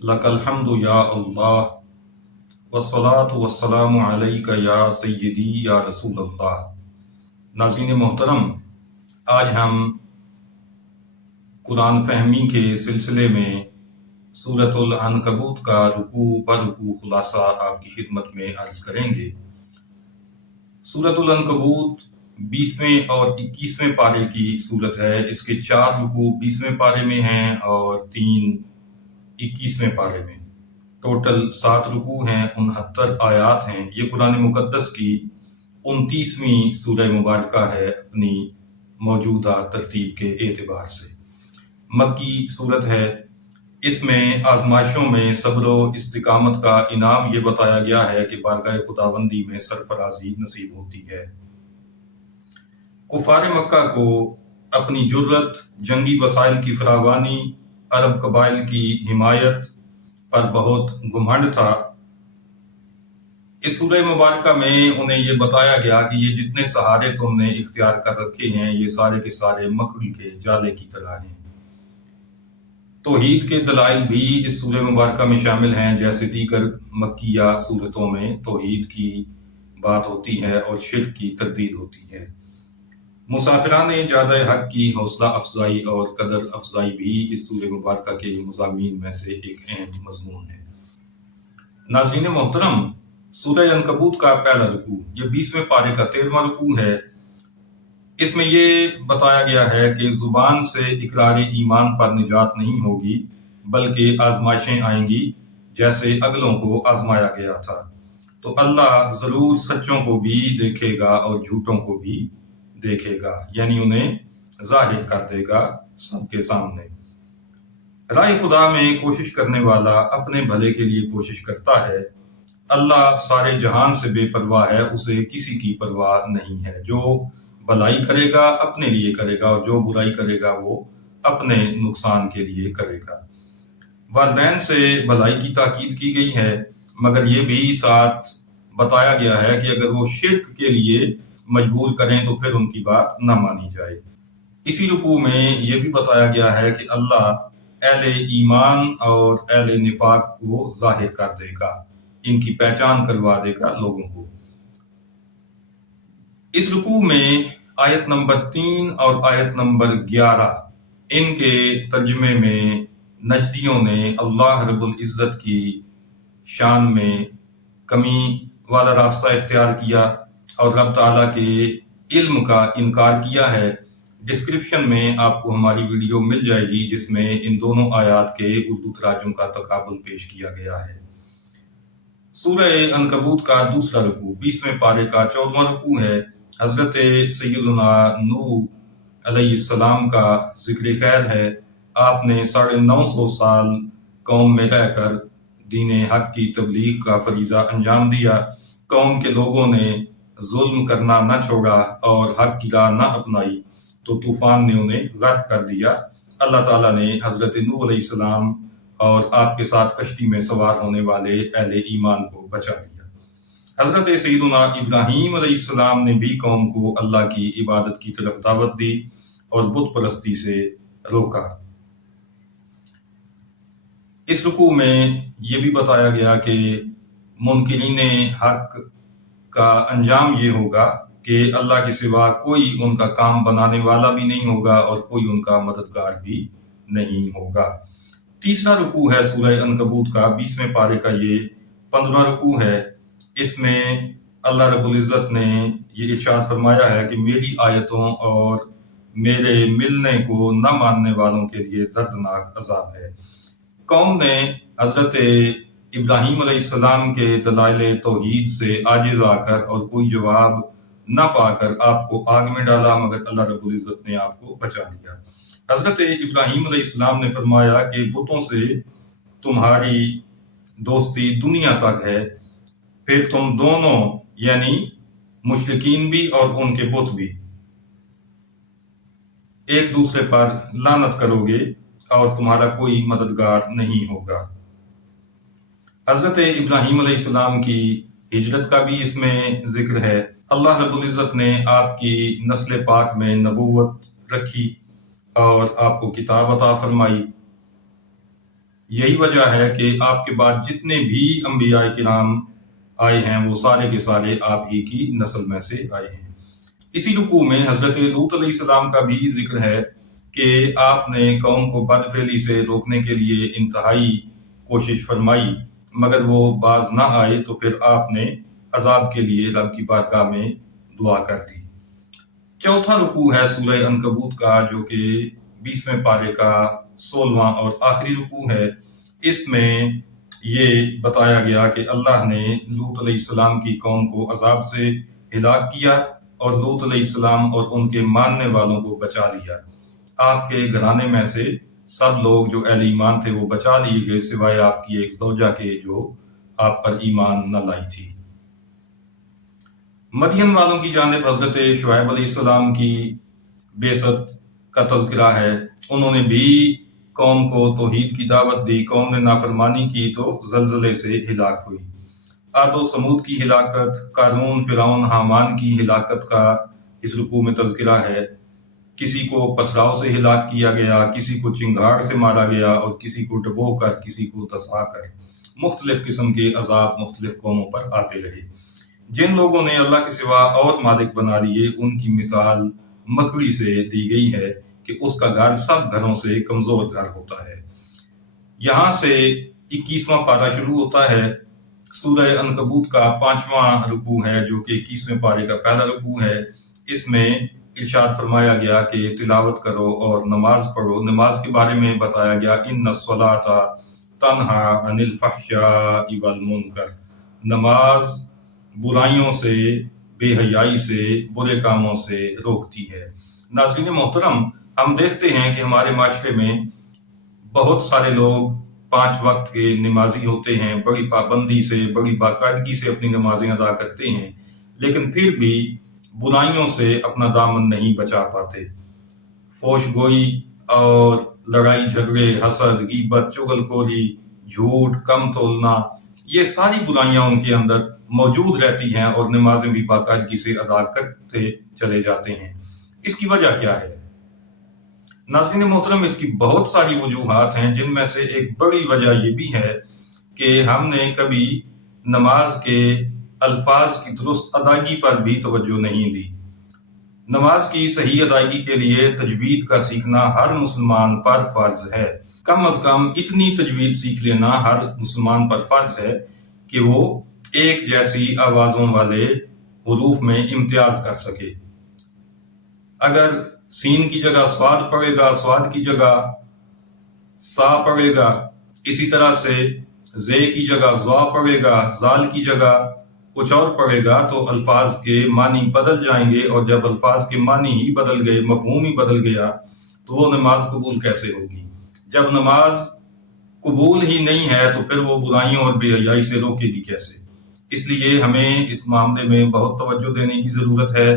لک الحمد یا اللہ والصلاة والسلام علیک یا سیدی یا رسول اللہ۔ ناظرین محترم، آج ہم قرآن فہمی کے سلسلے میں سورۃ العنکبوت کا رکوع برکوع خلاصہ آپ کی خدمت میں عرض کریں گے۔ سورۃ العنکبوت 20ویں اور 21ویں پارے کی سورت ہے۔ اس کے 4 رکوع 20ویں پارے میں ہیں اور 3 21ویں پارے میں۔ ٹوٹل 7 رکوع ہیں، 69 آیات ہیں۔ یہ قرآن مقدس کی 29ویں سورہ مبارکہ ہے اپنی موجودہ ترتیب کے اعتبار سے۔ مکی صورت ہے۔ اس میں آزمائشوں میں صبر و استقامت کا انعام یہ بتایا گیا ہے کہ بارگاہ خداوندی میں سرفرازی نصیب ہوتی ہے۔ کفار مکہ کو اپنی جرت، جنگی وسائل کی فراوانی، عرب قبائل کی حمایت پر بہت گھمنڈ تھا۔ اس سورہ مبارکہ میں انہیں یہ بتایا گیا کہ یہ جتنے سہارے تم نے اختیار کر رکھے ہیں یہ سارے کے سارے مکڑ کے جالے کی طرح ہیں۔ توحید کے دلائل بھی اس سورہ مبارکہ میں شامل ہیں، جیسے دیگر مکیہ صورتوں میں توحید کی بات ہوتی ہے اور شرک کی تردید ہوتی ہے۔ مسافران جادہ حق کی حوصلہ افزائی اور قدر افزائی بھی اس سورہ مبارکہ کے مضامین میں سے ایک اہم مضمون ہے۔ ناظرین محترم، سورہ عنکبوت کا پہلا رکوع، یہ 20ویں پارے کا 13واں رکوع ہے۔ اس میں یہ بتایا گیا ہے کہ زبان سے اقرار ایمان پر نجات نہیں ہوگی، بلکہ آزمائشیں آئیں گی جیسے اگلوں کو آزمایا گیا تھا۔ تو اللہ ضرور سچوں کو بھی دیکھے گا اور جھوٹوں کو بھی دیکھے گا، یعنی انہیں ظاہر کر دے گا سب کے سامنے۔ راہ خدا میں کوشش کرنے والا اپنے بھلے کے لیے کوشش کرتا ہے۔ اللہ سارے جہان سے بے پرواہ ہے، اسے کسی کی پرواہ نہیں ہے۔ جو بھلائی کرے گا اپنے لیے کرے گا اور جو برائی کرے گا وہ اپنے نقصان کے لیے کرے گا۔ والدین سے بھلائی کی تاکید کی گئی ہے، مگر یہ بھی ساتھ بتایا گیا ہے کہ اگر وہ شرک کے لیے مجبور کریں تو پھر ان کی بات نہ مانی جائے۔ اسی رکوع میں یہ بھی بتایا گیا ہے کہ اللہ اہل ایمان اور اہل نفاق کو ظاہر کر دے گا، ان کی پہچان کروا دے گا لوگوں کو۔ اس رکوع میں آیت نمبر 3 اور آیت نمبر 11 ان کے ترجمے میں نجدیوں نے اللہ رب العزت کی شان میں کمی والا راستہ اختیار کیا اور رب تعالیٰ کے علم کا انکار کیا ہے۔ ڈسکرپشن میں آپ کو ہماری ویڈیو مل جائے گی جس میں ان دونوں آیات کے اردو تراجم کا تقابل پیش کیا گیا ہے۔ سورہ عنکبوت کا دوسرا رکوع 20ویں پارے کا 14واں رکوع ہے۔ حضرت سیدنا نوح علیہ السلام کا ذکر خیر ہے۔ آپ نے 950 سال قوم میں رہ کر دین حق کی تبلیغ کا فریضہ انجام دیا۔ قوم کے لوگوں نے ظلم کرنا نہ چھوڑا اور حق کی راہ نہ اپنائی تو طوفان نے انہیں غرق کر دیا۔ اللہ تعالیٰ نے حضرت نوح علیہ السلام اور آپ کے ساتھ کشتی میں سوار ہونے والے اہل ایمان کو بچا لیا۔ حضرت سیدنا ابراہیم علیہ السلام نے بھی قوم کو اللہ کی عبادت کی طرف دعوت دی اور بت پرستی سے روکا۔ اس رکوع میں یہ بھی بتایا گیا کہ منکرین حق کا انجام یہ ہوگا کہ اللہ کے سوا کوئی ان کا کام بنانے والا بھی نہیں ہوگا اور کوئی ان کا مددگار بھی نہیں ہوگا۔ تیسرا رکوع ہے سورہ عنکبوت کا 20ویں پارے کا یہ 15واں رکوع ہے۔ اس میں اللہ رب العزت نے یہ ارشاد فرمایا ہے کہ میری آیتوں اور میرے ملنے کو نہ ماننے والوں کے لیے دردناک عذاب ہے۔ قوم نے حضرت ابراہیم علیہ السلام کے دلائل توحید سے عاجز آ کر اور کوئی جواب نہ پا کر آپ کو آگ میں ڈالا، مگر اللہ رب العزت نے آپ کو بچا لیا۔ حضرت ابراہیم علیہ السلام نے فرمایا کہ بتوں سے تمہاری دوستی دنیا تک ہے، پھر تم دونوں یعنی مشرکین بھی اور ان کے بت بھی ایک دوسرے پر لعنت کرو گے اور تمہارا کوئی مددگار نہیں ہوگا۔ حضرت ابراہیم علیہ السلام کی ہجرت کا بھی اس میں ذکر ہے۔ اللہ رب العزت نے آپ کی نسل پاک میں نبوت رکھی اور آپ کو کتاب عطا فرمائی۔ یہی وجہ ہے کہ آپ کے بعد جتنے بھی انبیاء کرام آئے ہیں وہ سارے کے سارے آپ ہی کی نسل میں سے آئے ہیں۔ اسی رکوع میں حضرت لوط علیہ السلام کا بھی ذکر ہے کہ آپ نے قوم کو بدفعلی سے روکنے کے لیے انتہائی کوشش فرمائی، مگر وہ باز نہ آئے تو پھر آپ نے عذاب کے لیے رب کی بارگاہ میں دعا کر دی۔ چوتھا رکوع ہے سورہ عنکبوت کا، جو کہ 20ویں پارے کا 16واں اور آخری رکوع ہے۔ اس میں یہ بتایا گیا کہ اللہ نے لوط علیہ السلام کی قوم کو عذاب سے ہلاک کیا اور لوط علیہ السلام اور ان کے ماننے والوں کو بچا لیا۔ آپ کے گھرانے میں سے سب لوگ جو اہل ایمان تھے وہ بچا لیے گئے، سوائے آپ کی ایک زوجہ کے جو آپ پر ایمان نہ لائی تھی۔ مدین والوں کی جانب حضرت شعیب علیہ السلام کی بعثت کا تذکرہ ہے۔ انہوں نے بھی قوم کو توحید کی دعوت دی، قوم نے نافرمانی کی تو زلزلے سے ہلاک ہوئی۔ عاد و سمود کی ہلاکت، قارون، فرعون، حامان کی ہلاکت کا اس رکوع میں تذکرہ ہے۔ کسی کو پتھراؤ سے ہلاک کیا گیا، کسی کو چنگاڑ سے مارا گیا اور کسی کو ڈبو کر، کسی کو دسا کر۔ مختلف قسم کے عذاب مختلف قوموں پر آتے رہے۔ جن لوگوں نے اللہ کے سوا اور مالک بنا لیے، ان کی مثال مکڑی سے دی گئی ہے کہ اس کا گھر سب گھروں سے کمزور گھر ہوتا ہے۔ یہاں سے 21واں پارہ شروع ہوتا ہے۔ سورہ عنکبوت کا 5واں رکوع ہے، جو کہ 21ویں پارے کا پہلا رکوع ہے۔ اس میں ارشاد فرمایا گیا کہ تلاوت کرو اور نماز پڑھو۔ نماز کے بارے میں بتایا گیا ان الصلاۃ تنہی عن الفحشاء والمنکر، نماز برائیوں سے، بے حیائی سے، برے کاموں سے روکتی ہے۔ ناظرین محترم، ہم دیکھتے ہیں کہ ہمارے معاشرے میں بہت سارے لوگ 5 وقت کے نمازی ہوتے ہیں، بڑی پابندی سے، بڑی باقاعدگی سے اپنی نمازیں ادا کرتے ہیں، لیکن پھر بھی برائیوں سے اپنا دامن نہیں بچا پاتے۔ فحش گوئی اور لڑائی جھگڑے، حسد، غیبت، چغل خوری، جھوٹ، کم تولنا، یہ ساری برائیاں ان کے اندر موجود رہتی ہیں اور نمازیں بھی باقاعدگی سے ادا کرتے چلے جاتے ہیں۔ اس کی وجہ کیا ہے؟ ناظرین محترم، اس کی بہت ساری وجوہات ہیں، جن میں سے ایک بڑی وجہ یہ بھی ہے کہ ہم نے کبھی نماز کے الفاظ کی درست ادائیگی پر بھی توجہ نہیں دی۔ نماز کی صحیح ادائیگی کے لیے تجوید کا سیکھنا ہر مسلمان پر فرض ہے۔ کم از کم اتنی تجوید سیکھ لینا ہر مسلمان پر فرض ہے کہ وہ ایک جیسی آوازوں والے حروف میں امتیاز کر سکے۔ اگر سین کی جگہ سواد پڑے گا، سواد کی جگہ سا پڑے گا، اسی طرح سے زے کی جگہ زوا پڑے گا، زال کی جگہ کچھ اور پڑے گا، تو الفاظ کے معنی بدل جائیں گے، اور جب الفاظ کے معنی ہی بدل گئے، مفہوم ہی بدل گیا، تو وہ نماز قبول کیسے ہوگی؟ جب نماز قبول ہی نہیں ہے تو پھر وہ برائیوں اور بے حیائی سے روکے گی کیسے؟ اس لیے ہمیں اس معاملے میں بہت توجہ دینے کی ضرورت ہے۔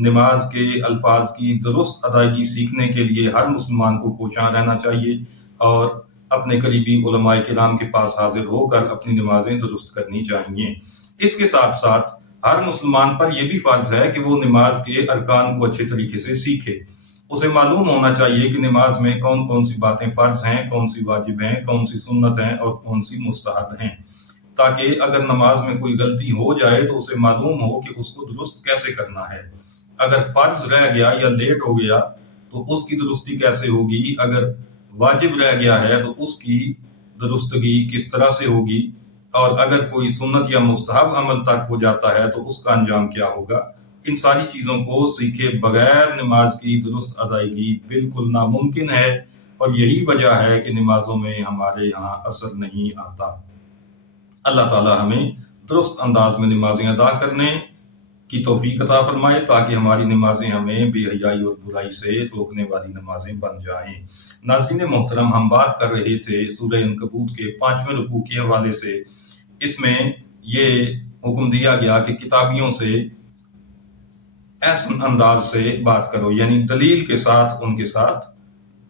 نماز کے الفاظ کی درست ادائیگی سیکھنے کے لیے ہر مسلمان کو کوشاں رہنا چاہیے اور اپنے قریبی علماء کرام کے پاس حاضر ہو کر اپنی نمازیں درست کرنی چاہیے۔ اس کے ساتھ ساتھ ہر مسلمان پر یہ بھی فرض ہے کہ وہ نماز کے ارکان کو اچھے طریقے سے سیکھے۔ اسے معلوم ہونا چاہیے کہ نماز میں کون کون سی باتیں فرض ہیں، کون سی واجب ہیں، کون سی سنت ہیں اور کون سی مستحب ہیں، تاکہ اگر نماز میں کوئی غلطی ہو جائے تو اسے معلوم ہو کہ اس کو درست کیسے کرنا ہے۔ اگر فرض رہ گیا یا لیٹ ہو گیا تو اس کی درستی کیسے ہوگی، اگر واجب رہ گیا ہے تو اس کی درستگی کس طرح سے ہوگی، اور اگر کوئی سنت یا مستحب عمل ترک ہو جاتا ہے تو اس کا انجام کیا ہوگا۔ ان ساری چیزوں کو سیکھے بغیر نماز کی درست ادائیگی بالکل ناممکن ہے، اور یہی وجہ ہے کہ نمازوں میں ہمارے یہاں اثر نہیں آتا۔ اللہ تعالی ہمیں درست انداز میں نمازیں ادا کرنے کی توفیق عطا فرمائے، تاکہ ہماری نمازیں ہمیں بے حیائی اور برائی سے روکنے والی نمازیں بن جائیں۔ ناظرین محترم، ہم بات کر رہے تھے سورہ عنکبوت کے 5ویں رکوع کے حوالے سے۔ اس میں یہ حکم دیا گیا کہ کتابیوں سے ایسے انداز سے بات کرو، یعنی دلیل کے ساتھ ان کے ساتھ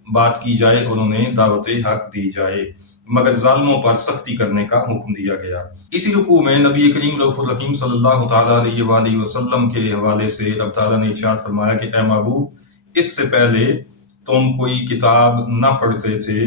بات کی جائے اور انہیں دعوت حق دی جائے، مگر ظالموں پر سختی کرنے کا حکم دیا گیا۔ اسی رکوع میں نبی کریم رؤوف الرحیم صلی اللہ تعالیٰ علیہ وآلہ وسلم کے حوالے سے رب تعالیٰ نے ارشاد فرمایا کہ اے محبوب، اس سے پہلے تم کوئی کتاب نہ پڑھتے تھے